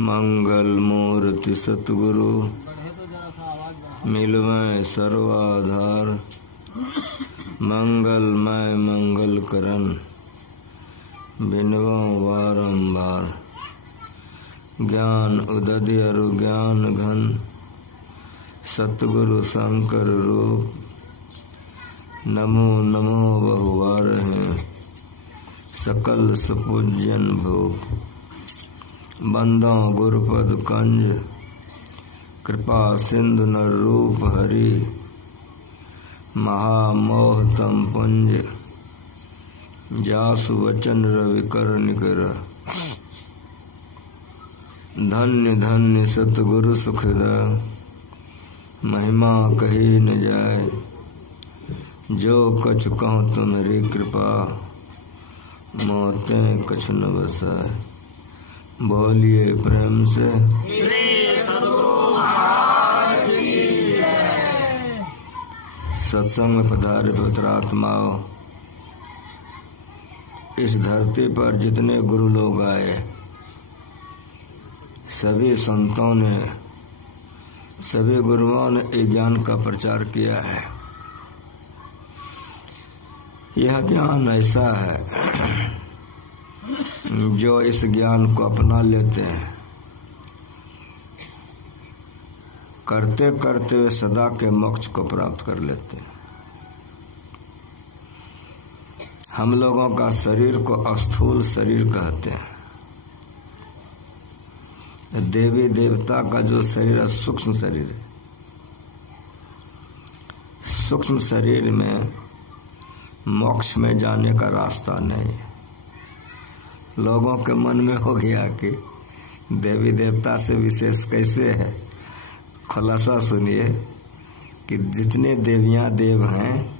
मंगल मूर्ति सतगुरु मिलवै सर्वाधार। मंगलमय मंगल करन बिनवो बारंबार। ज्ञान उदधि अरु ज्ञान घन सतगुरु शंकर रूप। नमो नमो बहुवार हैं सकल सुपूजन भूप। बंदो गुरुपद कंज कृपा सिंधु नर रूप हरि। महामोह तम पुंज जासु वचन रवि कर निकर। धन्य धन्य सतगुरु सुखद महिमा कही न जाय। जो कछु कहूँ तुम्हारी कृपा मोते कछु न बसाए। बोलिए प्रेम से सत्संग में पधारे पवित्र आत्माओं। इस धरती पर जितने गुरु लोग आए सभी संतों ने सभी गुरुओं ने ज्ञान का प्रचार किया है। यह ज्ञान ऐसा है जो इस ज्ञान को अपना लेते हैं करते करते वे सदा के मोक्ष को प्राप्त कर लेते हैं। हम लोगों का शरीर को स्थूल शरीर कहते हैं। देवी देवता का जो शरीर है सूक्ष्म शरीर है। सूक्ष्म शरीर में मोक्ष में जाने का रास्ता नहीं है। लोगों के मन में हो गया कि देवी देवता से विशेष कैसे है। खुलासा सुनिए कि जितने देवियां देव हैं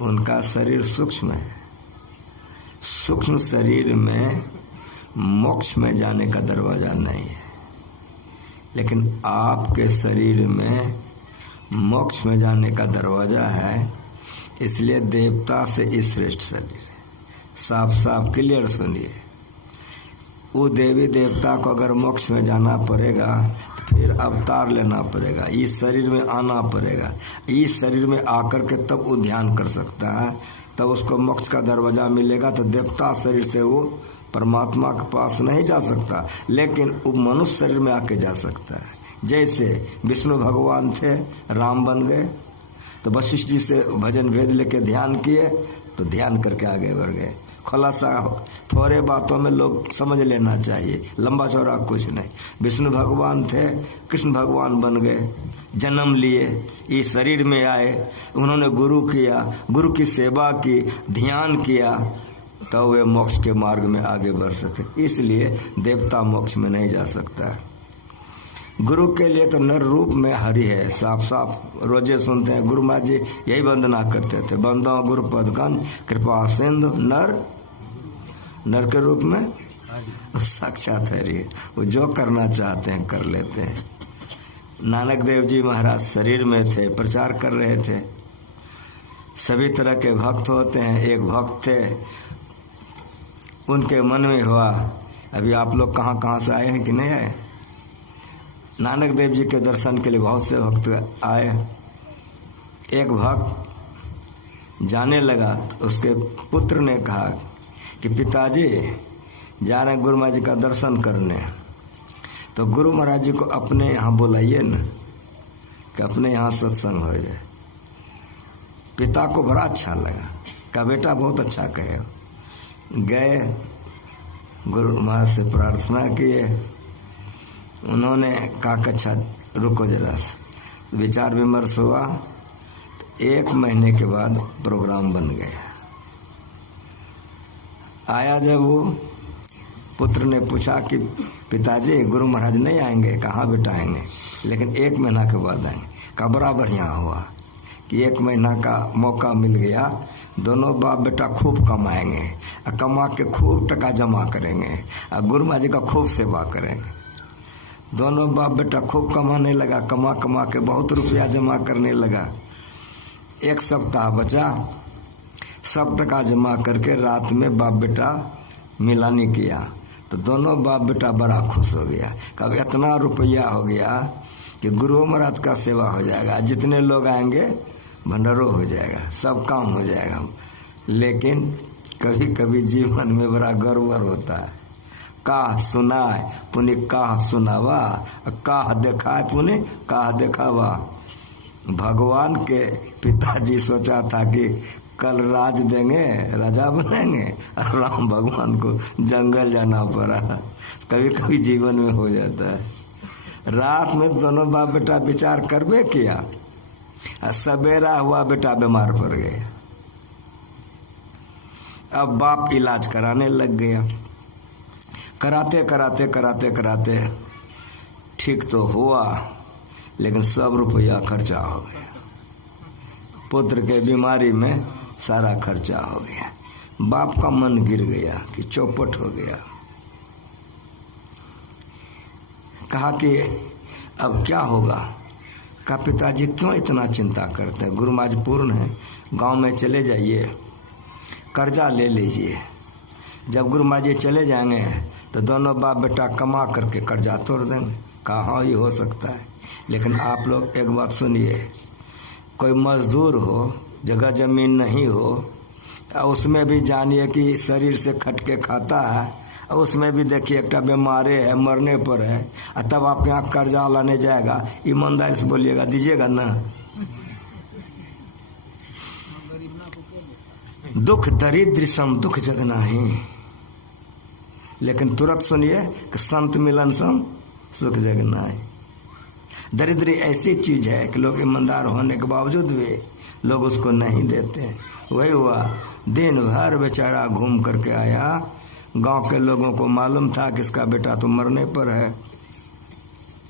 उनका शरीर सूक्ष्म है। सूक्ष्म शरीर में मोक्ष में जाने का दरवाजा नहीं है, लेकिन आपके शरीर में मोक्ष में जाने का दरवाजा है। इसलिए देवता से इस श्रेष्ठ शरीर है। साफ साफ क्लियर सुनिए। वो देवी देवता को अगर मोक्ष में जाना पड़ेगा तो फिर अवतार लेना पड़ेगा, इस शरीर में आना पड़ेगा। इस शरीर में आकर के तब वो ध्यान कर सकता है, तब उसको मोक्ष का दरवाजा मिलेगा। तो देवता शरीर से वो परमात्मा के पास नहीं जा सकता, लेकिन वो मनुष्य शरीर में आके जा सकता है। जैसे विष्णु भगवान थे, राम बन गए, तो वशिष्ठ जी से भजन भेद लेके ध्यान किए तो ध्यान करके आगे बढ़ गए। खुलासा थोड़े बातों में लोग समझ लेना चाहिए, लंबा चौड़ा कुछ नहीं। विष्णु भगवान थे, कृष्ण भगवान बन गए, जन्म लिए, इस शरीर में आए, उन्होंने गुरु किया, गुरु की सेवा की, ध्यान किया, तो वे मोक्ष के मार्ग में आगे बढ़ सके। इसलिए देवता मोक्ष में नहीं जा सकता है। गुरु के लिए तो नर रूप में हरि है। साफ साफ रोजे सुनते हैं, गुरु महाराज जी यही वंदना करते थे। बंदो गुरुपद गण कृपा सिंधु नर। नर के रूप में साक्षात हरि है। वो जो करना चाहते हैं कर लेते हैं। नानक देव जी महाराज शरीर में थे, प्रचार कर रहे थे। सभी तरह के भक्त होते हैं। एक भक्त थे, उनके मन में हुआ, अभी आप लोग कहाँ कहाँ से आए हैं कि नहीं आए। नानक देव जी के दर्शन के लिए बहुत से भक्त आए। एक भक्त जाने लगा तो उसके पुत्र ने कहा कि पिताजी जा रहे हैं गुरु महाराज जी का दर्शन करने, तो गुरु महाराज जी को अपने यहाँ बुलाइए न, कि अपने यहाँ सत्संग हो जाए। पिता को बड़ा अच्छा लगा, कहा बेटा बहुत अच्छा कहे। गए, गुरु महाराज से प्रार्थना किए। उन्होंने कहा अच्छा रुको जरा सा। विचार विमर्श हुआ तो 1 महीने के बाद प्रोग्राम बन गया। आया जब वो पुत्र ने पूछा कि पिताजी गुरु महाराज नहीं आएंगे। कहाँ बेटा आएंगे, लेकिन 1 महीना के बाद आएंगे। का बड़ा बढ़िया हुआ कि 1 महीना का मौका मिल गया। दोनों बाप बेटा खूब कमाएंगे, कमा के खूब टका जमा करेंगे और गुरु महाराज जी का खूब सेवा करेंगे। दोनों बाप बेटा खूब कमाने लगा, कमा कमा के बहुत रुपया जमा करने लगा। 1 सप्ताह बचा, सब टका जमा करके रात में बाप बेटा मिलानी किया तो दोनों बाप बेटा बड़ा खुश हो गया। कब इतना रुपया हो गया कि गुरु महाराज का सेवा हो जाएगा, जितने लोग आएंगे भंडारो हो जाएगा, सब काम हो जाएगा। लेकिन कभी कभी जीवन में बड़ा गड़बड़ होता है। काह सुनाए पुनि काह सुनावा, काह देखाए पुनि काह देखावा। भगवान के पिताजी सोचा था कि कल राज देंगे, राजा बनेंगे, और राम भगवान को जंगल जाना पड़ा। कभी कभी जीवन में हो जाता है। रात में दोनों बाप बेटा विचार करबे किया, सवेरा हुआ बेटा बीमार पड़ गया। अब बाप इलाज कराने लग गया। कराते कराते कराते कराते ठीक तो हुआ, लेकिन सब रुपया खर्चा हो गया। पुत्र के बीमारी में सारा खर्चा हो गया। बाप का मन गिर गया कि चौपट हो गया। कहा कि अब क्या होगा। कहा पिताजी क्यों इतना चिंता करते हैं, गुरु महाराज पूर्ण है, गांव में चले जाइए, कर्जा ले लीजिए। जब गुरु महाराज जी चले जाएंगे तो दोनों बाप बेटा कमा करके कर्जा तोड़ देंगे। कहा हाँ ये हो सकता है, लेकिन आप लोग एक बात सुनिए, कोई मजदूर हो, जगह जमीन नहीं हो, उसमें भी जानिए कि शरीर से खट के खाता है, और उसमें भी देखिए एक बीमारे है, मरने पर है, तब आप यहाँ कर्जा लाने जाएगा, ईमानदारी से बोलिएगा दीजिएगा ना। दुख दरिद्र सम दुख जग नाही, लेकिन तुरंत सुनिए कि संत मिलन सम सुख जग नाही। दरिद्र ऐसी चीज है कि लोग ईमानदार होने के बावजूद भी लोग उसको नहीं देते। वही हुआ, दिन भर बेचारा घूम करके आया, गांव के लोगों को मालूम था कि इसका बेटा तो मरने पर है,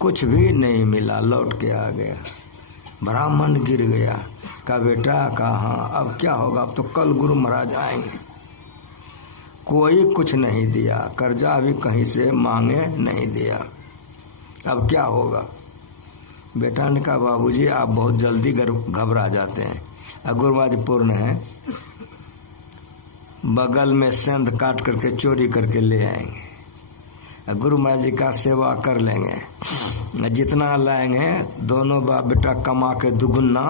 कुछ भी नहीं मिला, लौट के आ गया। बड़ा मन गिर गया। का बेटा कहाँ, अब क्या होगा, अब तो कल गुरु महाराज आएंगे। कोई कुछ नहीं दिया, कर्जा भी कहीं से मांगे नहीं दिया, अब क्या होगा। बेटा ने कहा बाबूजी आप बहुत जल्दी घबरा जाते हैं, अब गुरु महाराज पूर्ण है, बगल में सेंध काट करके चोरी करके ले आएंगे, गुरु महाराज जी का सेवा कर लेंगे, जितना लाएंगे दोनों बाप बेटा कमा के दुगुना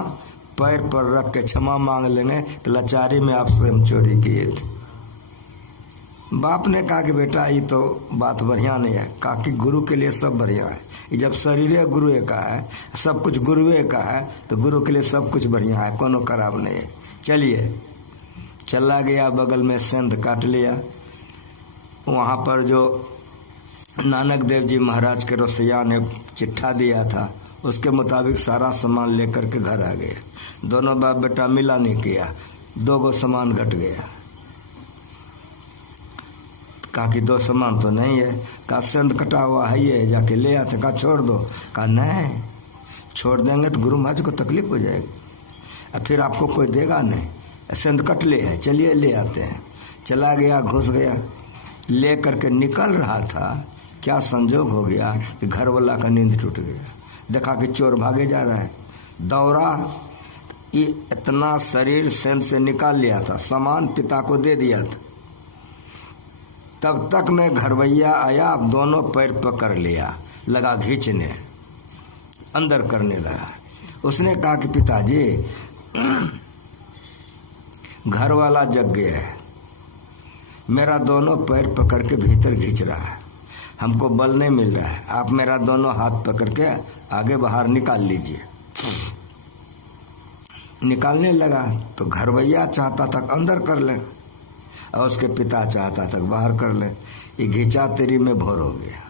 पैर पर रख के क्षमा मांग लेंगे कि लाचारी में आपसे हम चोरी किए थे। बाप ने कहा कि बेटा ये तो बात बढ़िया नहीं है। कहा कि गुरु के लिए सब बढ़िया है, जब शरीर गुरु का है, सब कुछ गुरुए का है, तो गुरु के लिए सब कुछ बढ़िया है, कोनो खराब नहीं है। चलिए, चला गया, बगल में सेंध काट लिया। वहाँ पर जो नानक देव जी महाराज के रसोइया ने चिट्ठा दिया था, उसके मुताबिक सारा सामान लेकर के घर आ गया। दोनों बाप बेटा मिला नहीं किया, 2 गो सामान घट गया। कहा कि 2 सामान तो नहीं है। कहा सेंध कटा हुआ है, ये जाके ले आते। कहा छोड़ दो। कहा नहीं, छोड़ देंगे तो गुरु महाराज को तकलीफ हो जाएगी, और फिर आपको कोई देगा नहीं, सेंध कट ले है, चलिए ले आते हैं। चला गया, घुस गया, ले करके निकल रहा था, क्या संजोग हो गया कि घर वाला का नींद टूट गया। देखा कि चोर भागे जा रहा है, दौड़ा, ये इतना शरीर सेंध से निकाल लिया था, सामान पिता को दे दिया था। तब तक में घरवैया आया, अब दोनों पैर पकड़ लिया, लगा खींचने, अंदर करने लगा। उसने कहा कि पिताजी घर वाला जग गया है, मेरा दोनों पैर पकड़ के भीतर खींच रहा है, हमको बल नहीं मिल रहा है, आप मेरा दोनों हाथ पकड़ के आगे बाहर निकाल लीजिए। निकालने लगा तो घरवैया चाहता था अंदर कर ले, और उसके पिता चाहता था बाहर कर ले। ये घिंचा तेरी में भोर हो गया।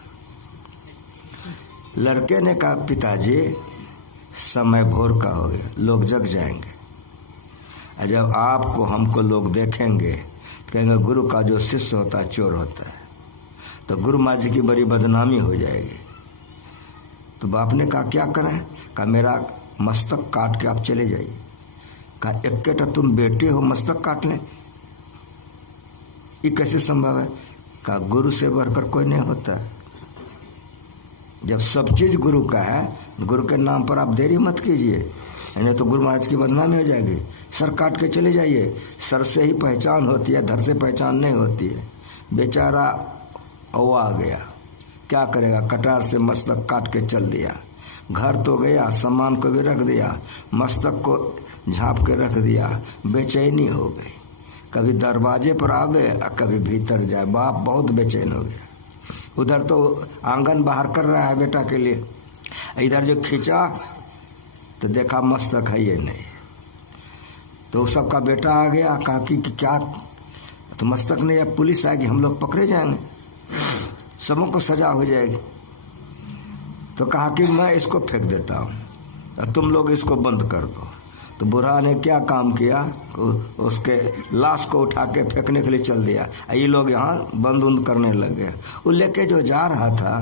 लड़के ने कहा पिताजी समय भोर का हो गया, लोग जग जाएंगे, और जब आपको हमको लोग देखेंगे तो कहेंगे गुरु का जो शिष्य होता है चोर होता है, तो गुरु महाराज जी की बड़ी बदनामी हो जाएगी। तो बाप ने कहा क्या करें। कहा मेरा मस्तक काट के आप चले जाइए। कहा एक तुम बेटे हो, मस्तक काट लें, ये कैसे संभव है। कहा गुरु से बढ़कर कोई नहीं होता। जब सब चीज गुरु का है, गुरु के नाम पर आप देरी मत कीजिए। नहीं तो गुरु महाराज की बदनामी हो जाएगी। सर काट के चले जाइए। सर से ही पहचान होती है, धड़ से पहचान नहीं होती है। बेचारा औवा आ गया, क्या करेगा, कटार से मस्तक काट के चल दिया। घर तो गया, सामान को भी रख दिया, मस्तक को झाँप के रख दिया। बेचैनी हो गई, कभी दरवाजे पर आवे और कभी भीतर जाए। बाप बहुत बेचैन हो गया। उधर तो आंगन बाहर कर रहा है बेटा के लिए, इधर जो खींचा तो देखा मस्तक है ये नहीं। तो सबका बेटा आ गया, कहा कि क्या तो मस्तक नहीं, अब पुलिस आएगी, हम लोग पकड़े जाएंगे, सबों को सजा हो जाएगी। तो कहा कि मैं इसको फेंक देता हूँ और तुम लोग इसको बंद कर दो। तो बुढ़ा ने क्या काम किया, उसके लाश को उठा के फेंकने के लिए चल दिया। ये लोग यहाँ बंद उंद करने लग गए। वो लेके जो जा रहा था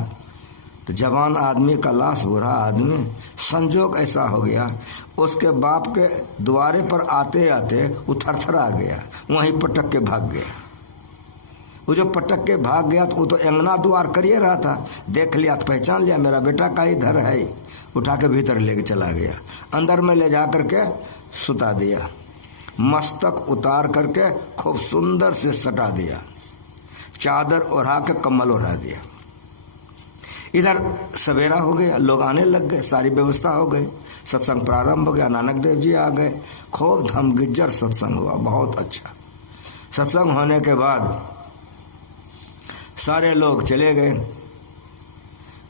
तो जवान आदमी का लाश, बूढ़ा आदमी, संजोग ऐसा हो गया उसके बाप के द्वारे पर आते आते वो थरथर आ गया, वहीं पटक के भाग गया। वो जो पटक के भाग गया तो वो तो अंगना द्वार करिए रहा था, देख लिया तो पहचान लिया, मेरा बेटा का ही घर है। उठा के भीतर लेके चला गया, अंदर में ले जा करके सुता दिया, मस्तक उतार करके खूब सुंदर से सटा दिया, चादर ओढ़ा के कम्बल ओढ़ा दिया। इधर सवेरा हो गया, लोग आने लग गए, सारी व्यवस्था हो गई, सत्संग प्रारंभ हो गया। नानक देव जी आ गए, खूब धमगिज्जर सत्संग हुआ, बहुत अच्छा। सत्संग होने के बाद सारे लोग चले गए।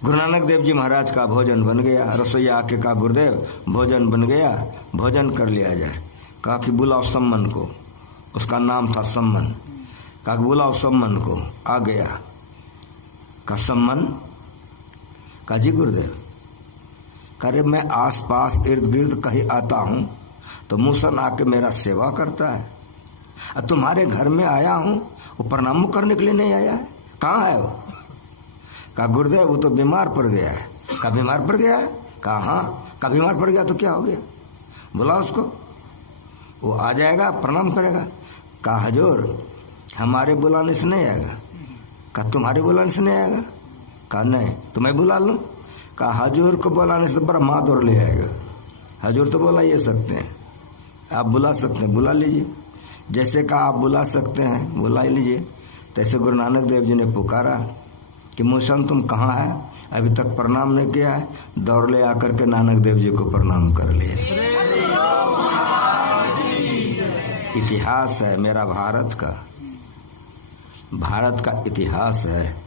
गुरु नानक देव जी महाराज का भोजन बन गया। रसोईया आके कहा, गुरुदेव भोजन बन गया, भोजन कर लिया जाए। कहा कि बुलाओ सम्मन को, उसका नाम था सम्मन। कहा कि बुलाओ सम्मन को, आ गया। कहा सम्मन? कहा जी गुरुदेव। करे मैं आस पास इर्द गिर्द कहीं आता हूँ तो मूसन आके मेरा सेवा करता है, और तुम्हारे घर में आया हूँ, वो प्रणाम करने के लिए नहीं आया है, कहाँ है वो? कहा गुरुदेव वो तो बीमार पड़ गया है। कहा बीमार पड़ गया है? कहा हाँ। कहा बीमार पड़ गया तो क्या हो गया, बुला उसको, वो आ जाएगा, प्रणाम करेगा। कहा हजूर हमारे बुलाने से नहीं आएगा। कहा तुम्हारे बुलाने से नहीं आएगा? कहा नहीं, तो मैं बुला लूँ? कहा हजूर को बुलाने से ब्रह्मा दौड़ ले आएगा, हजूर तो बुला ही सकते हैं, आप बुला सकते हैं, बुला लीजिए। जैसे कहा आप बुला सकते हैं, बुला लीजिए। तैसे गुरु नानक देव जी ने पुकारा कि मूसन तुम कहाँ है, अभी तक प्रणाम नहीं किया है। दौड़ ले आकर के नानक देव जी को प्रणाम कर लिया। इतिहास है मेरा भारत का, भारत का इतिहास है।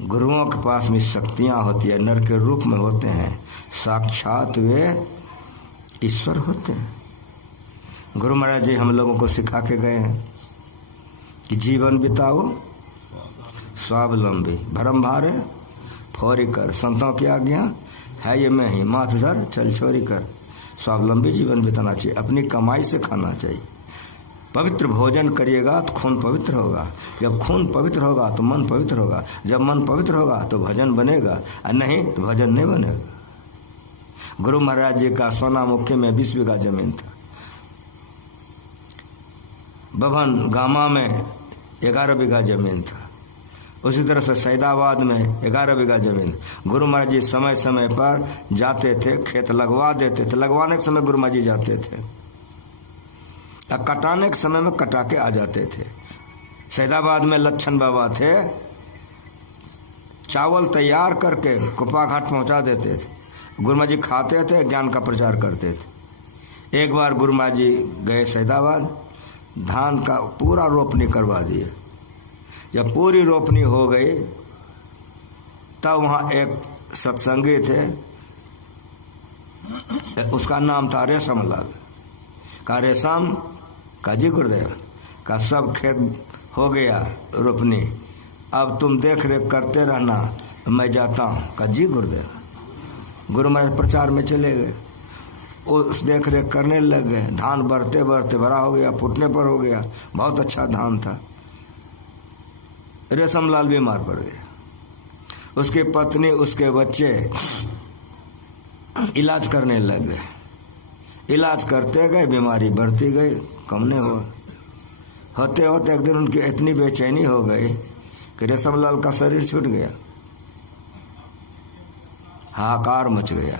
गुरुओं के पास में शक्तियाँ होती है, नर के रूप में होते हैं, साक्षात वे ईश्वर होते हैं। गुरु महाराज जी हम लोगों को सिखा के गए हैं कि जीवन बिताओ स्वावलंबी, भरम भारे फौरी कर, संतों की आज्ञा है ये मैं ही, माथ धर चल छोरी कर। स्वावलंबी जीवन बिताना चाहिए, अपनी कमाई से खाना चाहिए। पवित्र भोजन करिएगा तो खून पवित्र होगा, जब खून पवित्र होगा तो मन पवित्र होगा, जब मन पवित्र होगा तो भजन बनेगा, और नहीं तो भजन नहीं बनेगा। गुरु महाराज जी का सोनामुखी में 20 बीघा जमीन था, बभन गामा में 11 बीघा जमीन था, उसी तरह से सैदाबाद में 11 बीघा जमीन। गुरु महाराज जी समय समय पर जाते थे, खेत लगवा देते थे, लगवाने के समय गुरु महाराज जी जाते थे, और कटाने के समय में कटा के आ जाते थे। सैदाबाद में लच्छन बाबा थे, चावल तैयार करके कुपा घाट पहुंचा देते थे, गुरु महाराज जी खाते थे, ज्ञान का प्रचार करते थे। एक बार गुरु महाराज जी गए सैदाबाद, धान का पूरा रोपनी करवा दिए। जब पूरी रोपनी हो गई तब वहाँ एक सत्संगी थे, उसका नाम था रेशम लाल। का रेशम? का जी गुरुदेव। का सब खेत हो गया रोपनी, अब तुम देख रेख करते रहना, मैं जाता हूँ। का जी गुरुदेव। गुरु महाराज प्रचार में चले गए, उस देख रेख करने लग गए। धान बढ़ते बढ़ते बड़ा हो गया, फूटने पर हो गया, बहुत अच्छा धान था। रेशमलाल बीमार पड़ गए, उसकी पत्नी उसके बच्चे इलाज करने लग गए। इलाज करते गए, बीमारी बढ़ती गई, कम नहीं हुआ। होते होते एक दिन उनकी इतनी बेचैनी हो गई कि रेशमलाल का शरीर छूट गया, हाहाकार मच गया।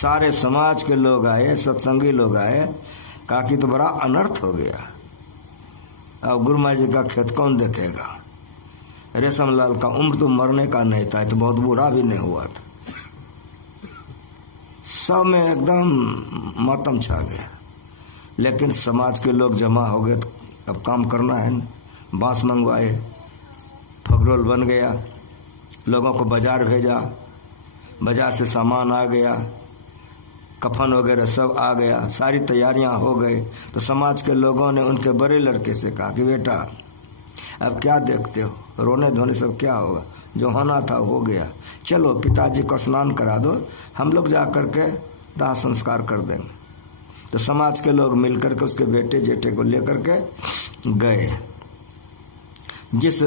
सारे समाज के लोग आए, सत्संगी लोग आए, कहा कि तो बड़ा अनर्थ हो गया, अब गुरु महाराज जी का खेत कौन देखेगा। रेशमलाल का उम्र तो मरने का नहीं था, तो बहुत बूढ़ा भी नहीं हुआ था। सब में एकदम मातम छा गया। लेकिन समाज के लोग जमा हो गए, तो अब काम करना है। बांस मंगवाए, फगरोल बन गया, लोगों को बाजार भेजा, बाजार से सामान आ गया, कफन वगैरह सब आ गया, सारी तैयारियां हो गई। तो समाज के लोगों ने उनके बड़े लड़के से कहा कि बेटा अब क्या देखते हो, रोने धोने सब क्या होगा, जो होना था हो गया, चलो पिताजी को स्नान करा दो, हम लोग जा कर के दाह संस्कार कर देंगे। तो समाज के लोग मिलकर के उसके बेटे जेठे को लेकर के गए। जिस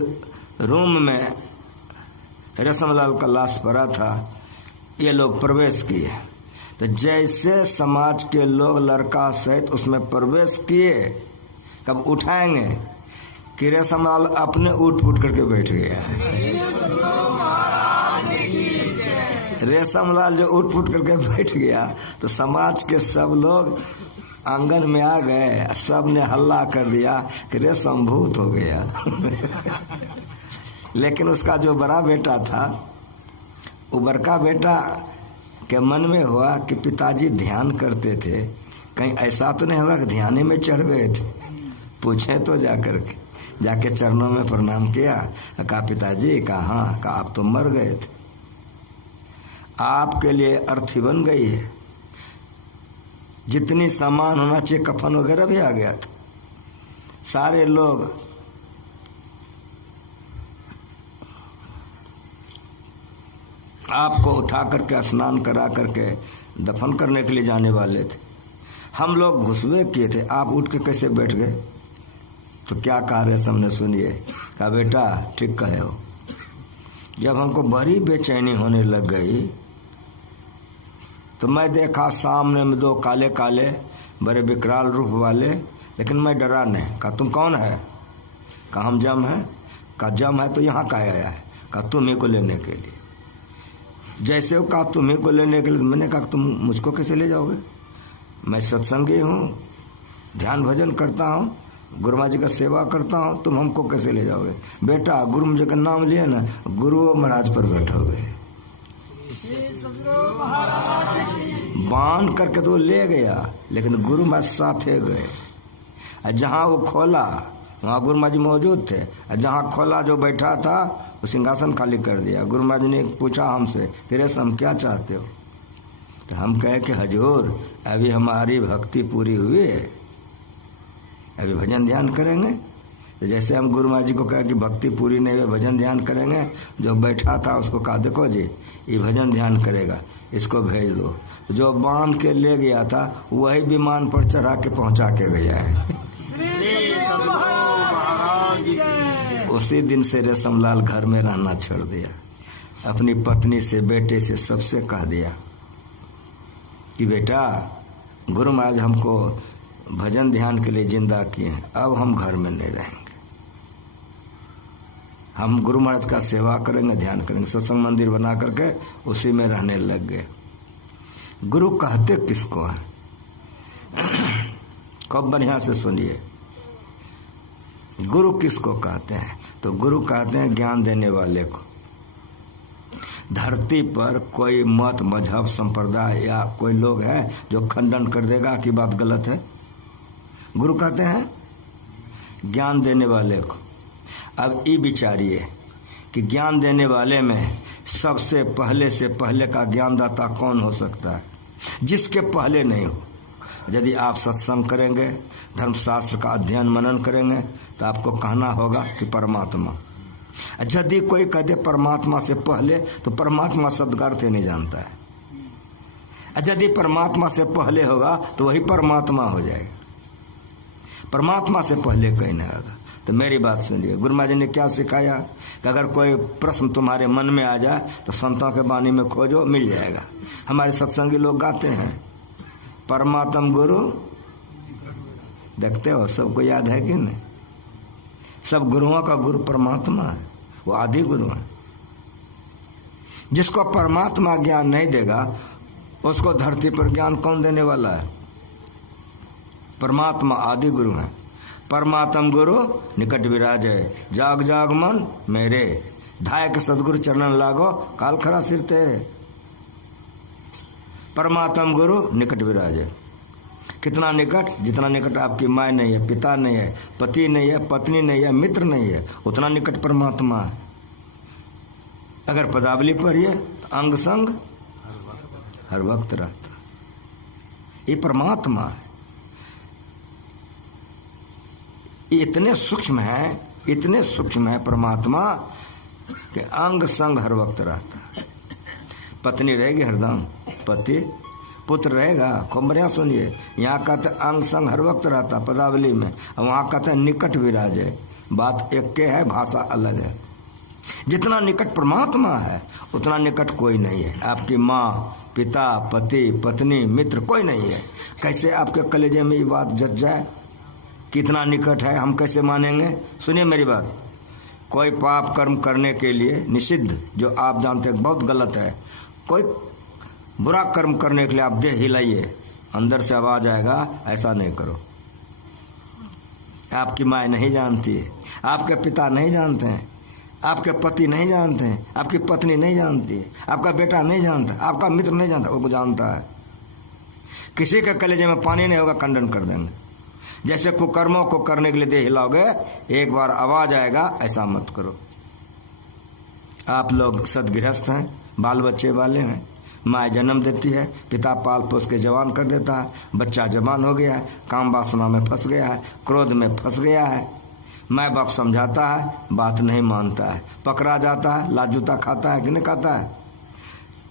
रूम में रेशमलाल का लाश पड़ा था, ये लोग प्रवेश किए। तो जैसे समाज के लोग लड़का सहित उसमें प्रवेश किए, कब उठाएंगे कि रेशमलाल अपने उठ फुट करके बैठ गया। रेशमलाल जो उठ फुट करके बैठ गया, तो समाज के सब लोग आंगन में आ गए, सब ने हल्ला कर दिया कि रेशम भूत हो गया। लेकिन उसका जो बड़ा बेटा था, वो बड़का बेटा के मन में हुआ कि पिताजी ध्यान करते थे, कहीं ऐसा तो नहीं होगा कि ध्यान में चढ़ गए थे। पूछे तो जाके चरणों में प्रणाम किया, कहा पिताजी, कहा हाँ, कहा आप तो मर गए थे, आपके लिए अर्थी बन गई है, जितनी सामान होना चाहिए कफन वगैरह भी आ गया था। सारे लोग आपको उठा करके स्नान करा करके दफन करने के लिए जाने वाले थे। हम लोग घुसवे किए थे, आप उठ के कैसे बैठ गए। तो क्या कहा रेशम ने, सुनिए। कहा बेटा ठीक कहे हो, जब हमको बड़ी बेचैनी होने लग गई तो मैं देखा सामने में दो काले काले बड़े विकराल रूप वाले, लेकिन मैं डरा नहीं। कहा तुम कौन है। कहा हम जम है। कहा जम है तो यहाँ का आया है। कहा तुम्ही को लेने के लिए। जैसे वो कहा तुम्ही को लेने के लिए, मैंने कहा तुम मुझको कैसे ले जाओगे, मैं सत्संगी हूँ, ध्यान भजन करता हूँ, गुरु महाराज जी का सेवा करता हूँ, तुम हमको कैसे ले जाओगे। बेटा गुरु महाराज का नाम लिया ना, गुरु महाराज पर बैठोगे। बांध करके तो ले गया, लेकिन गुरु महाराज साथे गए। जहाँ वो खोला वहाँ गुरु महाराज जी मौजूद थे, जहाँ खोला जो बैठा था वो सिंहासन खाली कर दिया। गुरु महाराज ने पूछा हमसे कि रेशम क्या चाहते हो। तो हम कहे कि हजूर अभी हमारी भक्ति पूरी हुई है, अभी भजन ध्यान करेंगे। तो जैसे हम गुरु महाराज जी को कहे कि भक्ति पूरी नहीं हुई, भजन ध्यान करेंगे। जो बैठा था उसको कहा देखो जी ये भजन ध्यान करेगा, इसको भेज दो। जो बांध के ले गया था वही विमान पर चढ़ा के पहुंचा के गया है। उसी दिन से रेशमलाल घर में रहना छोड़ दिया। अपनी पत्नी से, बेटे से, सबसे कह दिया कि बेटा गुरु महाराज हमको भजन ध्यान के लिए जिंदा किए हैं, अब हम घर में नहीं रहेंगे, हम गुरु महाराज का सेवा करेंगे, ध्यान करेंगे। सत्संग मंदिर बना करके उसी में रहने लग गए। गुरु कहते किसको है, खूब बढ़िया से सुनिए। गुरु किसको कहते हैं, तो गुरु कहते हैं ज्ञान देने वाले को। धरती पर कोई मत, मजहब, संप्रदाय या कोई लोग है जो खंडन कर देगा कि बात गलत है। गुरु कहते हैं ज्ञान देने वाले को। अब ये विचारिए कि ज्ञान देने वाले में सबसे पहले से पहले का ज्ञानदाता कौन हो सकता है, जिसके पहले नहीं हो। यदि आप सत्संग करेंगे, धर्मशास्त्र का अध्ययन मनन करेंगे, तो आपको कहना होगा कि परमात्मा। यदि कोई कहते परमात्मा से पहले, तो परमात्मा शब्द का अर्थ नहीं जानता है। यदि परमात्मा से पहले होगा तो वही परमात्मा हो जाएगा, परमात्मा से पहले कहीं नहीं होगा। तो मेरी बात सुनिए, गुरु महाराज जी ने क्या सिखाया कि अगर कोई प्रश्न तुम्हारे मन में आ जाए तो संतों के वाणी में खोजो, मिल जाएगा। हमारे सत्संगी लोग गाते हैं परमात्म गुरु, देखते हो सबको याद है कि नहीं। सब गुरुओं का गुरु परमात्मा है, वो आदि गुरु है। जिसको परमात्मा ज्ञान नहीं देगा उसको धरती पर ज्ञान कौन देने वाला है? परमात्मा आदि गुरु है। परमात्म गुरु निकट विराजे, जाग जाग मन मेरे, धाय के सदगुरु चरणन लागो, काल खरा सिरते। परमात्म गुरु निकट विराजे, कितना निकट? जितना निकट आपकी माँ नहीं है, पिता नहीं है, पति नहीं है, पत्नी नहीं है, मित्र नहीं है, उतना निकट परमात्मा है। अगर पदावली पढ़िए तो अंग संग हर वक्त रहता, ये परमात्मा है। इतने सूक्ष्म है, इतने सूक्ष्म है परमात्मा कि अंग संग हर वक्त रहता है। पत्नी रहेगी हरदम, पति पुत्र रहेगा। खूब बढ़िया सुनिए, यहाँ कहते अंग संग हर वक्त रहता पदावली में, और वहाँ कहते निकट विराजे। बात एक के है, भाषा अलग है। जितना निकट परमात्मा है उतना निकट कोई नहीं है। आपकी माँ, पिता, पति, पत्नी, मित्र कोई नहीं है। कैसे आपके कलेजे में ये बात जग जाए कितना निकट है, हम कैसे मानेंगे? सुनिए मेरी बात, कोई पाप कर्म करने के लिए निषिद्ध, जो आप जानते हैं बहुत गलत है, कोई बुरा कर्म करने के लिए आप देह हिलाइए, अंदर से आवाज आएगा ऐसा नहीं करो। आपकी माँ नहीं जानती है, आपके पिता नहीं जानते हैं, आपके पति नहीं जानते हैं, आपकी पत्नी नहीं जानती है, आपका बेटा नहीं जानता, आपका मित्र नहीं जानता, वो जानता है। किसी के कलेजे में पानी नहीं होगा, खंडन कर देंगे। जैसे कुकर्मों को करने के लिए देह हिलाओगे, एक बार आवाज आएगा ऐसा मत करो। आप लोग सदगृहस्थ हैं, बाल बच्चे वाले हैं, माँ जन्म देती है, पिता पाल पोस के जवान कर देता है, बच्चा जवान हो गया है, काम वासना में फंस गया है, क्रोध में फंस गया है, माँ बाप समझाता है, बात नहीं मानता है, पकड़ा जाता है, लाजूता खाता है कि नहीं खाता है।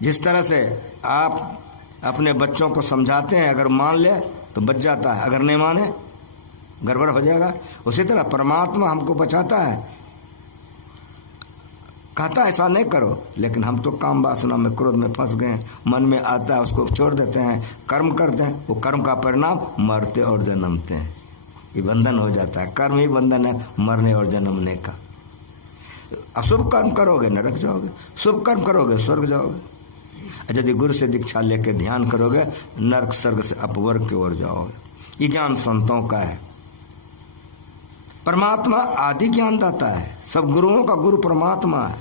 जिस तरह से आप अपने बच्चों को समझाते हैं, अगर मान ले तो बच जाता है, अगर नहीं माने गड़बड़ हो जाएगा। उसी तरह परमात्मा हमको बचाता है, कहता ऐसा नहीं करो, लेकिन हम तो काम वासना में क्रोध में फंस गए, मन में आता है उसको छोड़ देते हैं, कर्म करते हैं, वो कर्म का परिणाम मरते और जन्मते हैं। ये बंधन हो जाता है, कर्म ही बंधन है मरने और जन्मने का। अशुभ कर्म करोगे नरक जाओगे, शुभ कर्म करोगे स्वर्ग जाओगे। यदि गुरु से दीक्षा लेके ध्यान करोगे, नरक स्वर्ग से अपवर्ग की ओर जाओगे। ये ज्ञान संतों का है। परमात्मा आदि ज्ञान दाता है, सब गुरुओं का गुरु परमात्मा है।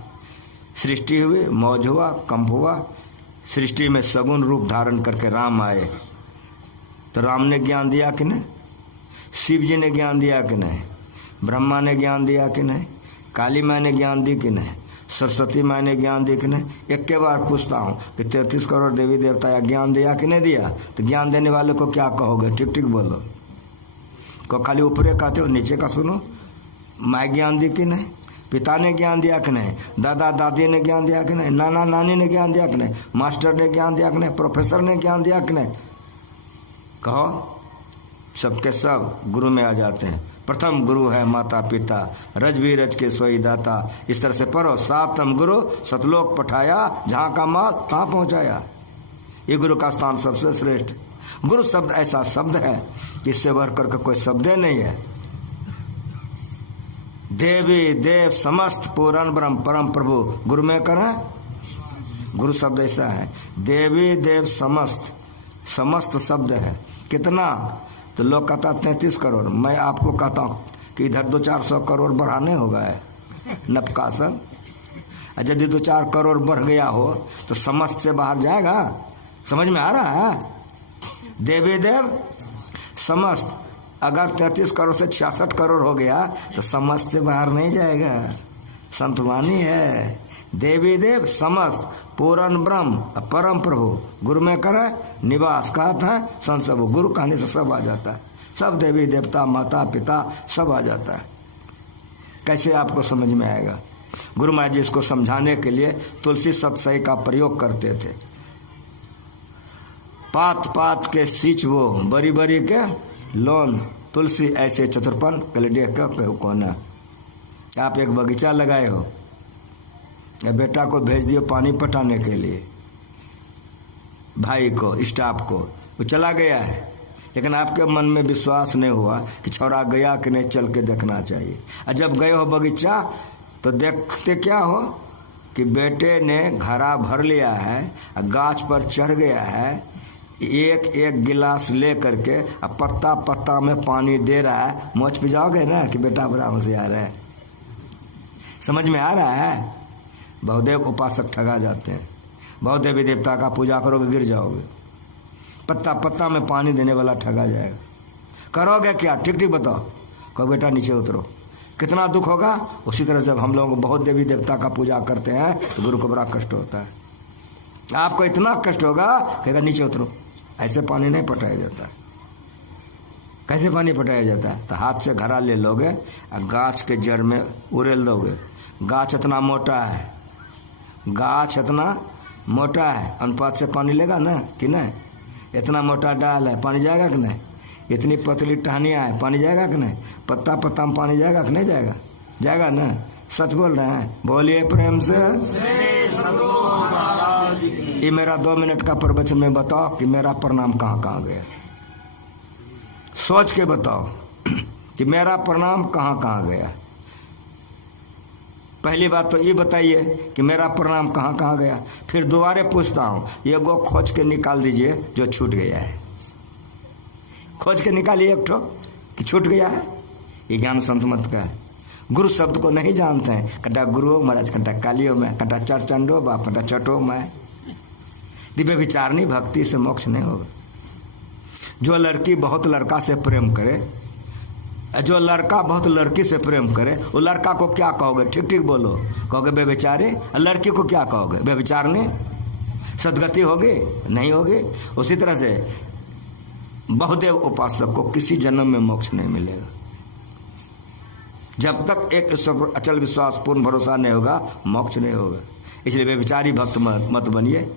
सृष्टि हुई, मौज हुआ, कंप हुआ, सृष्टि में सगुण रूप धारण करके राम आए, तो राम ने ज्ञान दिया कि नहीं? शिव जी ने ज्ञान दिया कि नहीं? ब्रह्मा ने ज्ञान दिया कि नहीं? काली माँ ने ज्ञान दी कि नहीं? सरस्वती माँ ने ज्ञान दी कि नहीं? एक के बार पूछता हूँ कि 33 करोड़ देवी देवता या ज्ञान दिया कि नहीं दिया? तो ज्ञान देने वाले को क्या कहोगे? ठीक ठीक बोलो। को खाली ऊपरे कहते हो, नीचे का सुनो। माँ ज्ञान दी कि नहीं? पिता ने ज्ञान दिया कि नहीं? दादा दादी ने ज्ञान दिया कि नहीं? नाना नानी ने ज्ञान दिया कि नहीं? मास्टर ने ज्ञान दिया कि नहीं? प्रोफेसर ने ज्ञान दिया कि नहीं? कहो। सबके सब गुरु में आ जाते हैं। प्रथम गुरु है माता पिता, रज भी रज के सोई दाता। इस तरह से पढ़ो, सातम गुरु सतलोक पठाया, जहाँ का माल तहाँ पहुँचाया। ये गुरु का स्थान सबसे श्रेष्ठ। गुरु शब्द ऐसा शब्द है इससे बढ़ करके कोई शब्द नहीं है। देवी देव समस्त पूर्ण ब्रह्म परम प्रभु गुरु में करें। गुरु शब्द ऐसा है, देवी देव समस्त, समस्त शब्द है। कितना? तो लोग कहता 33 करोड़। मैं आपको कहता हूँ कि इधर 200-400 करोड़ बढ़ाने होगा है नपकासन। यदि 2-4 करोड़ बढ़ गया हो तो समस्त से बाहर जाएगा। समझ में आ रहा है? देवी देव समस्त, अगर 33 करोड़ से 66 करोड़ हो गया तो समस्त से बाहर नहीं जाएगा। संतवानी है। देवी देव समस्त पूर्ण ब्रह्म परम प्रभु गुरु में करे निवास। कहते हैं संत सब, गुरु कहने से सब आ जाता है। सब देवी देवता माता पिता सब आ जाता है। कैसे आपको समझ में आएगा? गुरु महाराज जी इसको समझाने के लिए तुलसी सतसई का प्रयोग करते थे। पात पात के सींच वो, बरी बरी के लोन, तुलसी ऐसे चतुरपन कलेडिया का कोना। आप एक बगीचा लगाए हो, या बेटा को भेज दियो पानी पटाने के लिए, भाई को, स्टाफ को, वो चला गया है, लेकिन आपके मन में विश्वास नहीं हुआ कि छोरा गया कि नहीं, चल के देखना चाहिए। और जब गए हो बगीचा तो देखते क्या हो? कि बेटे ने घड़ा भर लिया है, गाछ पर चढ़ गया है, एक एक गिलास ले करके पत्ता पत्ता में पानी दे रहा है। मोच पे जाओगे ना कि बेटा बड़ा होशियार है। समझ में आ रहा है? बहुदेव उपासक ठगा जाते हैं। बहुत देवी देवता का पूजा करोगे गिर जाओगे। पत्ता पत्ता में पानी देने वाला ठगा जाएगा। करोगे क्या? ठीक ठीक बताओ। कहो बेटा नीचे उतरो। कितना दुख होगा? उसी तरह जब हम लोग बहुत देवी देवता का पूजा करते हैं तो गुरु को बड़ा कष्ट होता है। आपको इतना कष्ट होगा कहेगा नीचे उतरो। ऐसे पानी नहीं पटाया जाता। कैसे पानी पटाया जाता है? तो हाथ से घड़ा ले लोगे और गाछ के जड़ में उड़ेल दोगे। गाछ इतना मोटा है, गाछ इतना मोटा है, अनुपात से पानी लेगा ना कि नहीं? इतना मोटा डाल है, पानी जाएगा कि नहीं? इतनी पतली टहनियाँ है, पानी जाएगा कि नहीं? पत्ता पत्ता में पानी जाएगा कि नहीं जाएगा? जाएगा ना? सच बोल रहे हैं? बोलिए प्रेम से। ये मेरा 2 मिनट का प्रवचन में बताओ कि मेरा प्रणाम कहाँ कहाँ गया। सोच के बताओ कि मेरा प्रणाम कहाँ कहाँ गया। पहली बात तो ये बताइए कि मेरा प्रणाम कहाँ कहाँ गया। फिर दोबारा पूछता हूँ, ये गो खोज के निकाल दीजिए जो छूट गया है। खोज के निकालिए एक ठो कि छूट गया है। ये ज्ञान संत मत का है। गुरु शब्द को नहीं जानते हैं। कंटा गुरु महाराज, कंटा कालियो में, कंटा चरचंडो बाप, कंटा चटो में। दिव्य विचारनी भक्ति से मोक्ष नहीं होगा। जो लड़की बहुत लड़का से प्रेम करे, जो लड़का बहुत लड़की से प्रेम करे, वो लड़का को क्या कहोगे? ठीक ठीक बोलो। कहोगे बेविचारे। लड़की को क्या कहोगे? बेविचारनी। सदगति होगी? नहीं होगी। उसी तरह से बहुदेव उपासक को किसी जन्म में मोक्ष नहीं मिलेगा। जब तक एक ईश्वर पर अचल विश्वास पूर्ण भरोसा नहीं होगा, मोक्ष नहीं होगा। इसलिए बेविचारी भक्त मत बनिए,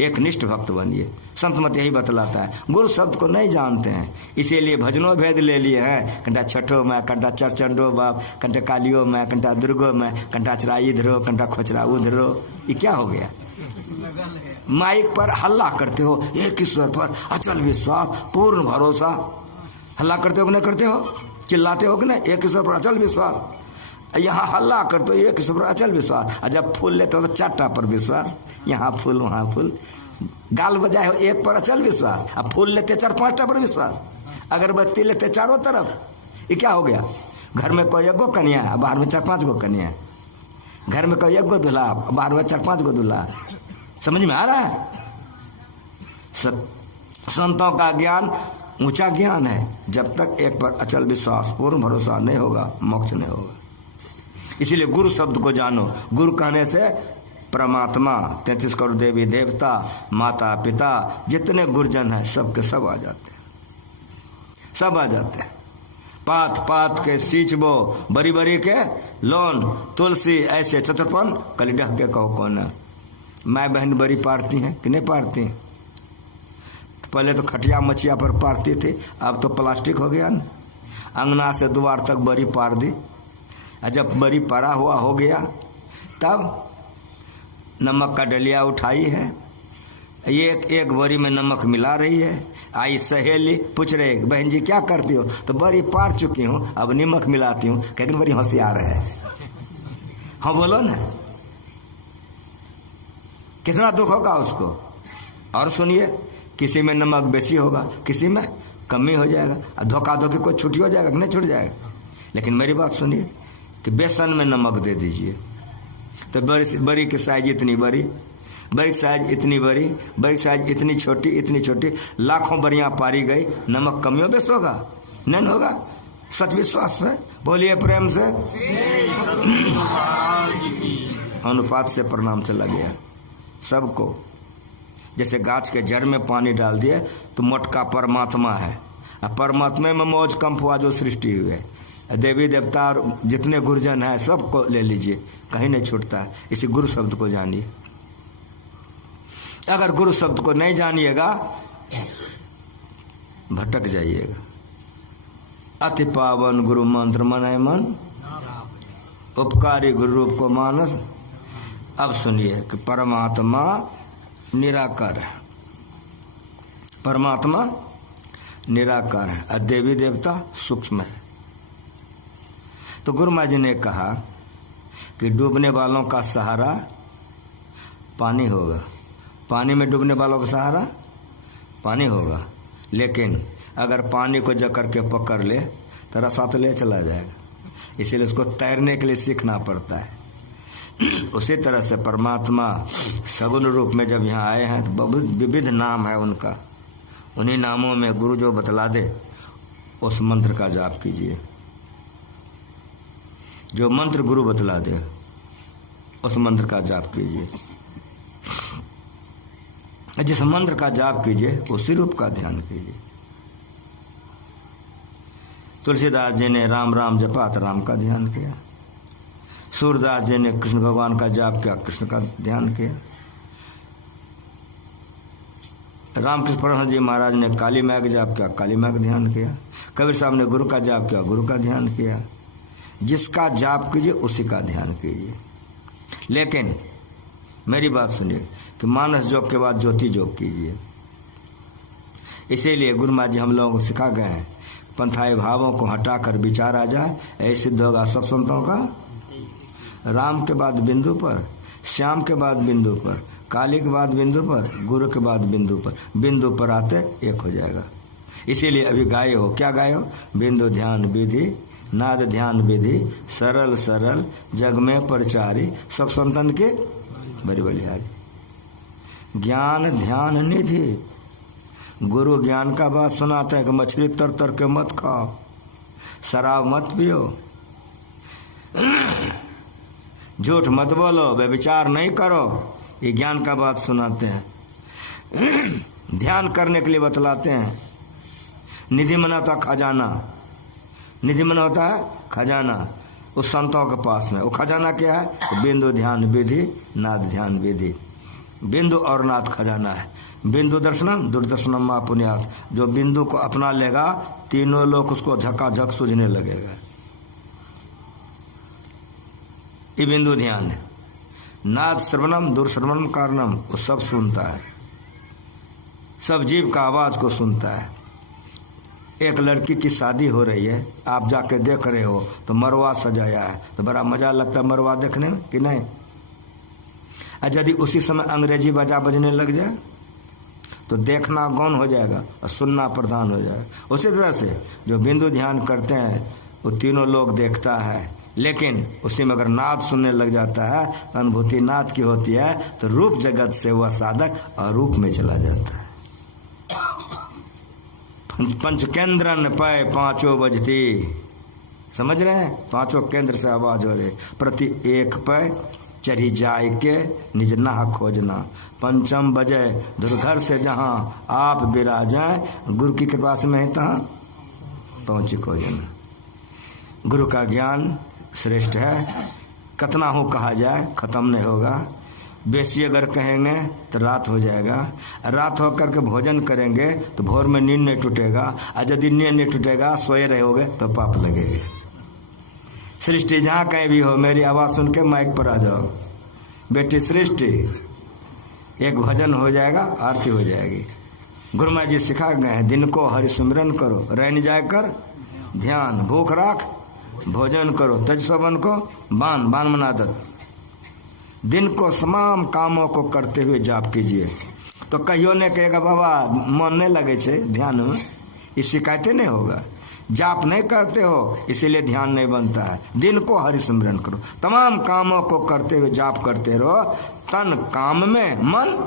एक निष्ठ भक्त बनिए। संत मत यही बतलाता है। गुरु शब्द को नहीं जानते हैं, इसीलिए भजनों भेद ले लिए हैं। कंटा छठो में, कंटा चरचंडो बाप, कंटा कालियो में, कंटा दुर्गो में, कंटा चराई धरो, कंटा खोचरा उधरो। ये क्या हो गया? माइक पर हल्ला करते हो, एक ईश्वर पर अचल विश्वास पूर्ण भरोसा। हल्ला करते हो कि नहीं करते हो? चिल्लाते हो कि नहीं? एक ईश्वर पर अचल विश्वास। यहाँ हल्ला करते हो एक ईश्वर पर अचल विश्वास, और जब फूल लेते हो तो 4टा पर विश्वास। यहाँ फूल वहाँ फूल। गाल बजाए हो एक पर अचल विश्वास, अब फूल लेते 4-5टा पर विश्वास, अगरबत्ती लेते चारों तरफ। ये क्या हो गया? घर में कोई 1 गो कन्या है, बाहर में 4-5 गो कन्या है। घर में कोई 1 गो दूल्हा, बाहर में 4-5 गो दूल्हा। समझ में आ रहा है? संतों का ज्ञान ऊंचा ज्ञान है। जब तक एक पर अचल विश्वास पूर्ण भरोसा नहीं होगा, मोक्ष नहीं होगा। इसीलिए गुरु शब्द को जानो। गुरु कहने से परमात्मा, 33 करोड़ देवी देवता, माता पिता, जितने गुरुजन हैं सबके सब आ जाते हैं। सब आ जाते हैं। पात पात के सींचबो, बरी बरी के लोन, तुलसी ऐसे चतुर्पन कलिडह के कहो कौन है। माँ बहन बरी पारती हैं कि नहीं पारती? पहले तो खटिया मचिया पर पारती थी, अब तो प्लास्टिक हो गया ना। अंगना से द्वार तक बरी पार दी। जब बरी पारा हुआ हो गया तब नमक का डलिया उठाई है, एक बरी में नमक मिला रही है। आई सहेली पूछ रहे बहन जी क्या करती हो? तो बरी पार चुकी हूँ, अब नमक मिलाती हूँ। लेकिन बड़ी होशियार है। हाँ बोलो ना, कितना दुख होगा उसको। और सुनिए, किसी में नमक बेसी होगा, किसी में कमी हो जाएगा। धोखा धोखी कोई छुट्टी हो जाएगा कि नहीं छूट जाएगा। लेकिन मेरी बात सुनिए कि बेसन में नमक दे दीजिए तो बड़ी की साइज इतनी बड़ी, बड़ी साइज इतनी बड़ी, बड़ी साइज इतनी छोटी, लाखों बरियां पारी गई। नमक कमियों बेस होगा? नहीं होगा। सच विश्वास है। बोलिए प्रेम से। अनुपात से प्रणाम चला गया सबको। जैसे गाछ के जड़ में पानी डाल दिए तो मोटका परमात्मा है। परमात्मा में मौज कंपवा जो सृष्टि हुई है। देवी देवता और जितने गुरुजन हैं सबको ले लीजिए, कहीं नहीं छूटता है। इसी गुरु शब्द को जानिए। अगर गुरु शब्द को नहीं जानिएगा भटक जाइएगा। अति पावन गुरु मंत्र मनाए मन, उपकारी गुरु रूप को मानस। अब सुनिए कि परमात्मा निराकार है। परमात्मा निराकार है और देवी देवता सूक्ष्म है। तो गुरु महाराज जी ने कहा कि डूबने वालों का सहारा पानी होगा, पानी में डूबने वालों का सहारा पानी होगा। लेकिन अगर पानी को जकड़ के पकड़ ले तो रास्ता तो ले चला जाएगा, इसीलिए उसको तैरने के लिए सीखना पड़ता है। उसी तरह से परमात्मा सगुण रूप में जब यहाँ आए हैं तो बहुत विविध नाम है उनका, उन्हीं नामों में गुरु जो बतला दे उस मंत्र का जाप कीजिए। जो मंत्र गुरु बतला दे उस मंत्र का जाप कीजिए। जिस मंत्र का जाप कीजिए उसी रूप का ध्यान कीजिए। तुलसीदास जी ने राम राम जपा तो राम का ध्यान किया, सूरदास जी ने कृष्ण भगवान का जाप किया, कृष्ण का ध्यान किया, रामकृष्ण परमहंस जी महाराज ने काली माँ का जाप किया, काली माँ का ध्यान किया, कबीर साहब ने गुरु का जाप किया, गुरु का ध्यान किया। जिसका जाप कीजिए उसी का ध्यान कीजिए। लेकिन मेरी बात सुनिए कि मानस योग के बाद ज्योति योग कीजिए। इसीलिए गुरु महाराज जी हम लोगों को सिखा गए हैं, पंथाई भावों को हटाकर विचार आ जाए, ऐसे सिद्ध होगा सब संतों का। राम के बाद बिंदु पर, श्याम के बाद बिंदु पर, काली के बाद बिंदु पर, गुरु के बाद बिंदु पर, बिंदु पर आते एक हो जाएगा। इसीलिए अभी गाए हो, क्या गाए हो? बिंदु ध्यान विधि, नाद ध्यान विधि, सरल सरल जग में प्रचारी, सब संतन के बड़ी बलिहारी। ज्ञान ध्यान निधि, गुरु ज्ञान का बात सुनाता है कि मछली तर तर के मत खाओ, शराब मत पियो, झूठ मत बोलो, व्यभिचार नहीं करो, ये ज्ञान का बात सुनाते हैं। ध्यान करने के लिए बतलाते हैं। निधि मना होता खजाना, निधि मना होता है खजाना, उस संतों के पास में। वो खजाना क्या है? तो बिंदु ध्यान विधि, नाद ध्यान विधि। बिंदु और नाद खजाना है। बिंदु दर्शनम दुर्दर्शनम मा पुण्यात, जो बिंदु को अपना लेगा तीनों लोग उसको झकाझक सूझने लगेगा। ये बिंदु ध्यान है। नाद श्रवणम दुर्श्रवणम कारणम, वो सब सुनता है, सब जीव का आवाज को सुनता है। एक लड़की की शादी हो रही है, आप जाके देख रहे हो तो मरवा सजाया है, तो बड़ा मजा लगता है मरवा देखने में कि नहीं? यदि उसी समय अंग्रेजी बाजा बजने लग जाए तो देखना गौण हो जाएगा और सुनना प्रधान हो जाएगा। उसी तरह से जो बिंदु ध्यान करते हैं वो तीनों लोग देखता है, लेकिन उसी में अगर नाद सुनने लग जाता है तो अनुभूति नाद की होती है, तो रूप जगत से वह साधक अरूप में चला जाता है। पंचकेंद्रन पय पांचों बजती, समझ रहे हैं? पांचों केंद्र से आवाज हो रही, प्रति एक पय चढ़ी जाय के निज नाह खोजना, पंचम बजे दुर्धर से जहां आप विराजें, गुरु की कृपा से मैं तहां पहुंची खोजना। गुरु का ज्ञान श्रेष्ठ है, कतना हो कहा जाए खत्म नहीं होगा। बेसी अगर कहेंगे तो रात हो जाएगा, रात हो करके भोजन करेंगे तो भोर में नींद नहीं टूटेगा, और यदि नींद नहीं टूटेगा सोए रहोगे तो पाप लगेगा। सृष्टि जहाँ कहीं भी हो मेरी आवाज़ सुन के माइक पर आ जाओ, बेटी सृष्टि, एक भजन हो जाएगा, आरती हो जाएगी। गुरु महाराज जी सिखा गए हैं, दिन को हरि सुमिरन करो, रह जाए कर ध्यान, भूख राख भोजन करो, तजसवन को बान, बान मनादत। दिन को तमाम कामों को करते हुए जाप कीजिए। तो कहियो ने कहेगा बाबा मन नहीं लगे छे ध्यान में, इस शिकायतें नहीं होगा। जाप नहीं करते हो इसीलिए ध्यान नहीं बनता है। दिन को हरि सिमरन करो, तमाम कामों को करते हुए जाप करते रहो, तन काम में मन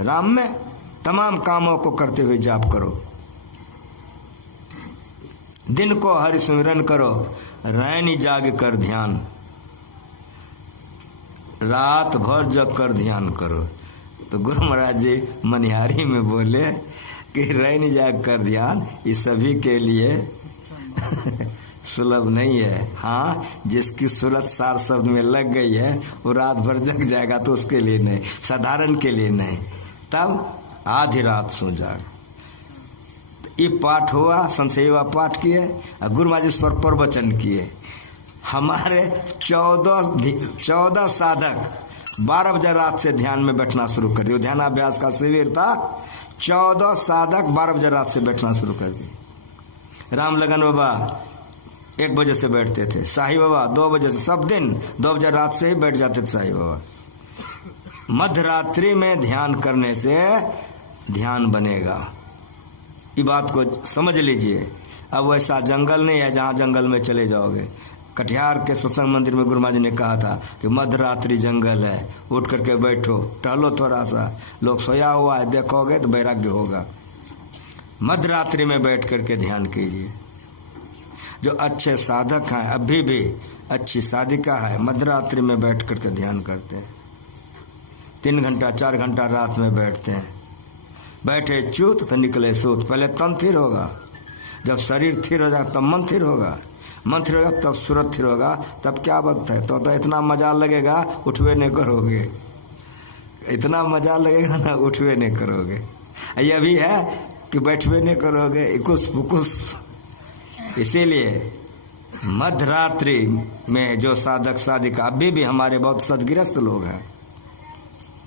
राम में, तमाम कामों को करते हुए जाप करो। दिन को हरि सिमरन करो, रैनी जाग कर ध्यान, रात भर जग कर ध्यान करो। तो गुरु महाराज जी मनिहारी में बोले कि रैनी जाग कर ध्यान ये सभी के लिए सुलभ नहीं है। हाँ, जिसकी सूरत सार शब्द में लग गई है वो रात भर जग जाएगा, तो उसके लिए नहीं, साधारण के लिए नहीं। तब आधी रात सो जाए। ये पाठ हुआ, संशयवा पाठ किए, गुरु महाराज इस पर प्रवचन किए। हमारे 14 साधक 12 बजे रात से ध्यान में बैठना शुरू कर दिए। ध्यानाभ्यास का शिविर था, 14 साधक 12 बजे रात से बैठना शुरू कर दिए। राम लगन बाबा 1 बजे से बैठते थे, साईं बाबा 2 बजे से, सब दिन 2 बजे रात से ही बैठ जाते थे साईं बाबा। मध्यरात्रि में ध्यान करने से ध्यान बनेगा। ये बात को समझ लीजिए। अब वैसा जंगल नहीं है जहाँ जंगल में चले जाओगे। कटिहार के सत्संग मंदिर में गुरु महाराज जी ने कहा था कि मध्यरात्रि जंगल है, उठ करके बैठो, टहलो थोड़ा सा, लोग सोया हुआ है देखोगे तो वैराग्य होगा। मध्यरात्रि में बैठ करके ध्यान कीजिए। जो अच्छे साधक हैं, अभी भी अच्छी साधिका है, मध्यरात्रि में बैठ करके ध्यान करते हैं। 3 घंटा 4 घंटा रात में बैठते हैं। बैठे चूत तो निकले सूत। पहले तन स्थिर होगा, जब शरीर स्थिर हो जाए तब मन स्थिर होगा, मन स्थिर होगा तब सूरत स्थिर होगा। तब क्या वक्त है, तो इतना मजा लगेगा उठवे नहीं करोगे, इतना मजा लगेगा ना उठवे नहीं करोगे। ये भी है कि बैठवे नहीं करोगे, इकुस पुकुस। इसीलिए मध्यरात्रि में जो साधक साधिका, अभी भी हमारे बहुत सदगृहस्थ लोग हैं,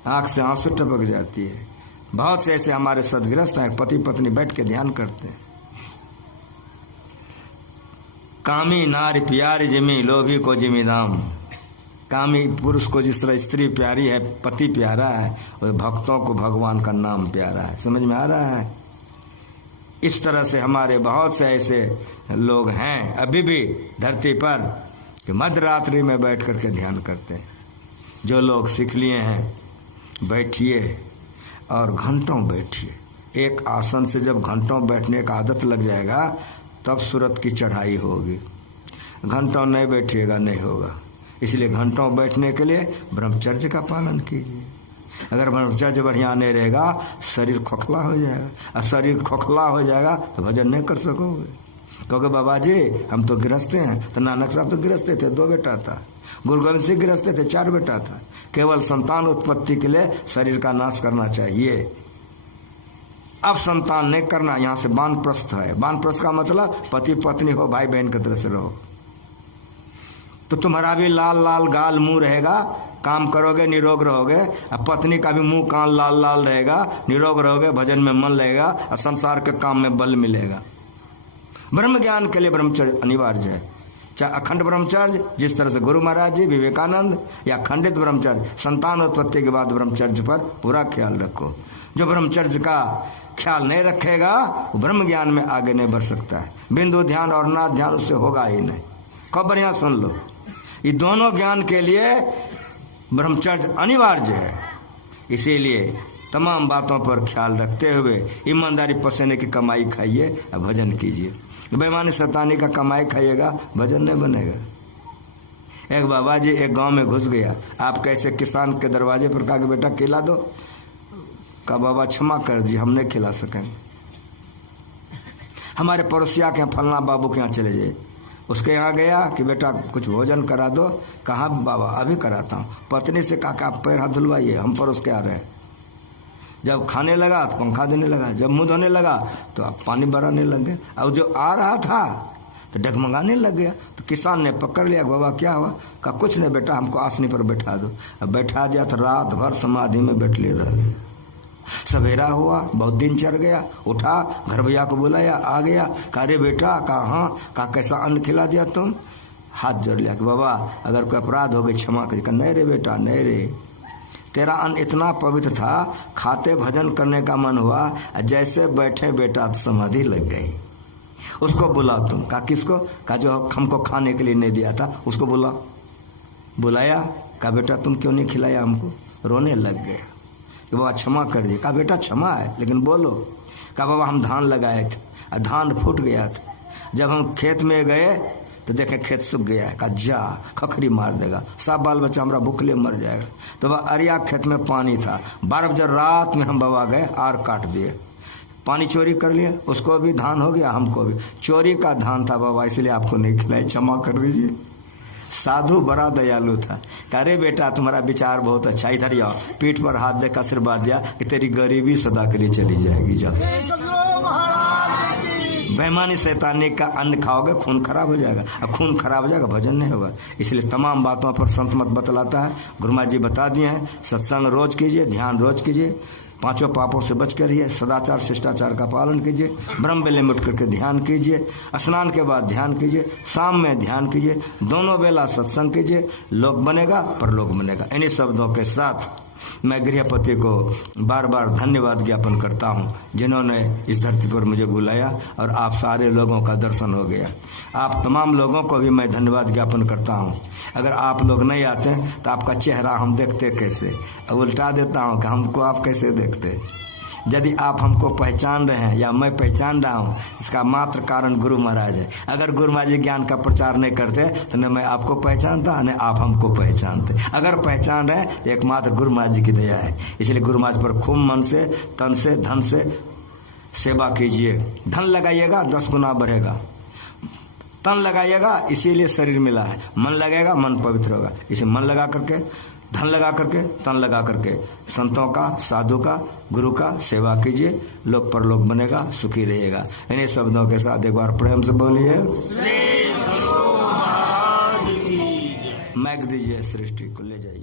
आंख से आंसू टपक जाती है। बहुत से ऐसे हमारे सदगृहस्थ हैं, पति पत्नी बैठ के ध्यान करते हैं। कामी नारी प्यारी जिमी, लोभी को जिमी दाम। कामी पुरुष को जिस तरह स्त्री प्यारी है, पति प्यारा है, और भक्तों को भगवान का नाम प्यारा है। समझ में आ रहा है? इस तरह से हमारे बहुत से ऐसे लोग हैं अभी भी धरती पर कि मध्यरात्रि में बैठ करके ध्यान करते हैं। जो लोग सीख लिए हैं, बैठिए और घंटों बैठिए। एक आसन से जब घंटों बैठने का आदत लग जाएगा तब सूरत की चढ़ाई होगी। घंटों नहीं बैठिएगा नहीं होगा। इसलिए घंटों बैठने के लिए ब्रह्मचर्य का पालन कीजिए। अगर ब्रह्मचर्य बढ़िया नहीं रहेगा शरीर खोखला हो जाएगा, और शरीर खोखला हो जाएगा तो भजन नहीं कर सकोगे। क्योंकि बाबा जी हम तो गृहस्थ हैं, तो नानक साहब तो गृहस्थ थे, 2 बेटा था। गुरु गोविंद सिंह गृहस्थ थे, 4 बेटा था। केवल संतान उत्पत्ति के लिए शरीर का नाश करना चाहिए। अब संतान नहीं करना, यहाँ से वानप्रस्थ है। वानप्रस्थ का मतलब पति पत्नी हो, भाई बहन की तरह से रहो। तो तुम्हारा भी लाल लाल गाल मुंह रहेगा, काम करोगे निरोग रहोगे, और पत्नी का भी मुंह कान लाल लाल रहेगा, निरोग रहोगे, भजन में मन लगेगा, और संसार के काम में बल मिलेगा। ब्रह्म ज्ञान के लिए ब्रह्मचर्य अनिवार्य है। चाहे अखंड ब्रह्मचर्य जिस तरह से गुरु महाराज जी, विवेकानंद, या खंडित ब्रह्मचर्य, संतान उत्पत्ति के बाद ब्रह्मचर्य पर पूरा ख्याल रखो। जो ब्रह्मचर्य का ख्याल नहीं रखेगा वो ब्रह्म ज्ञान में आगे नहीं बढ़ सकता है। बिंदु ध्यान और नाद ध्यान उससे होगा ही नहीं। खूब बढ़िया सुन लो, ये दोनों ज्ञान के लिए ब्रह्मचर्य अनिवार्य है। इसीलिए तमाम बातों पर ख्याल रखते हुए ईमानदारी पसीने की कमाई खाइए और भजन कीजिए। बेईमानी शैतानी का कमाई खाइएगा, भजन नहीं बनेगा। एक बाबा जी एक गांव में घुस गया। आप कैसे किसान के दरवाजे पर कहा कि बेटा खिला दो, का बाबा क्षमा कर जी हम नहीं खिला सकें। हमारे पड़ोसिया के फलना बाबू के यहाँ चले जाए, उसके यहाँ गया कि बेटा कुछ भोजन करा दो। कहा बाबा अभी कराता हूँ। पत्नी से कहा आप पैर हाथ धुलवाइए, हम पड़ोस के आ रहे हैं। जब खाने लगा तो पंखा देने लगा, जब मुंह धोने लगा तो अब पानी बराने लग गया, और जो आ रहा था तो डगमगाने लग गया। तो किसान ने पकड़ लिया, बाबा क्या हुआ? कहा कुछ नहीं बेटा, हमको आसनी पर बैठा दो। अब बैठा दिया तो रात भर समाधि में बैठ ले रह गए। सवेरा हुआ, बहुत दिन चढ़ गया, उठा, घर भैया को बुलाया, आ गया। कहा रे बेटा, कहा हाँ, कहा कैसा अन्न खिला दिया तुम? हाथ जोड़ लिया कि बाबा अगर कोई अपराध हो गई क्षमा करिए। कहा नहीं रे बेटा नहीं रे, तेरा अन्न इतना पवित्र था, खाते भजन करने का मन हुआ, जैसे बैठे बेटा समाधि लग गई। उसको बुला तुम। कहा किसको? कहा जो हमको खाने के लिए नहीं दिया था उसको बुला। बुलाया, कहा बेटा तुम क्यों नहीं खिलाया हमको? रोने लग गए कि बाबा क्षमा कर दिए। कहा बेटा क्षमा है लेकिन बोलो। कहा बाबा हम धान लगाए थे और धान फूट गया था, जब हम खेत में गए तो देखे खेत सूख गया है। कहा जा खखरी मार देगा, सब बाल बच्चा हमारा भूखले मर जाएगा। तो बाबा अरिया खेत में पानी था, 12 बजे रात में हम बाबा गए, आर काट दिए, पानी चोरी कर लिया, उसको भी धान हो गया, हमको भी। चोरी का धान था बाबा, इसलिए आपको नहीं खिलाई, क्षमा कर दीजिए। साधु बड़ा दयालु था। अरे बेटा तुम्हारा विचार बहुत अच्छा, इधर आओ, पीठ पर हाथ देकर आशीर्वाद दिया कि तेरी गरीबी सदा के लिए चली जाएगी। जाओ, बेईमानी शैतानी का अन्न खाओगे खून खराब हो जाएगा, और खून खराब हो जाएगा भजन नहीं होगा। इसलिए तमाम बातों पर संत मत बतलाता है, गुरु महाराज जी बता दिए हैं। सत्संग रोज कीजिए, ध्यान रोज कीजिए, 5 पापों से बच कर रहिए, सदाचार शिष्टाचार का पालन कीजिए, ब्रह्म बेले में उठ करके ध्यान कीजिए, स्नान के बाद ध्यान कीजिए, शाम में ध्यान कीजिए, दोनों बेला सत्संग कीजिए, लोक बनेगा परलोक बनेगा। इन्हीं शब्दों के साथ मैं गृहपति को बार बार धन्यवाद ज्ञापन करता हूँ जिन्होंने इस धरती पर मुझे बुलाया और आप सारे लोगों का दर्शन हो गया। आप तमाम लोगों को भी मैं धन्यवाद ज्ञापन करता हूँ। अगर आप लोग नहीं आते तो आपका चेहरा हम देखते कैसे। अब उल्टा देता हूँ कि हमको आप कैसे देखते। यदि आप हमको पहचान रहे हैं या मैं पहचान रहा हूँ, इसका मात्र कारण गुरु महाराज है। अगर गुरु महाराज जी ज्ञान का प्रचार नहीं करते तो न मैं आपको पहचानता न आप हमको पहचानते। अगर पहचान रहे तो एकमात्र गुरु महाराज जी की दया है। इसलिए गुरु महाराज पर खूब मन से, तन से, धन से सेवा कीजिए। धन लगाइएगा 10 गुना बढ़ेगा। तन लगाइएगा इसीलिए शरीर मिला है। मन लगेगा मन पवित्र होगा। इसे मन लगा करके, धन लगा करके, तन लगा करके संतों का, साधु का, गुरु का सेवा कीजिए। लोक परलोक बनेगा, सुखी रहेगा। इन्हीं शब्दों के साथ एक बार प्रेम से बोलिए, मैक दीजिए, सृष्टि को ले जाइए।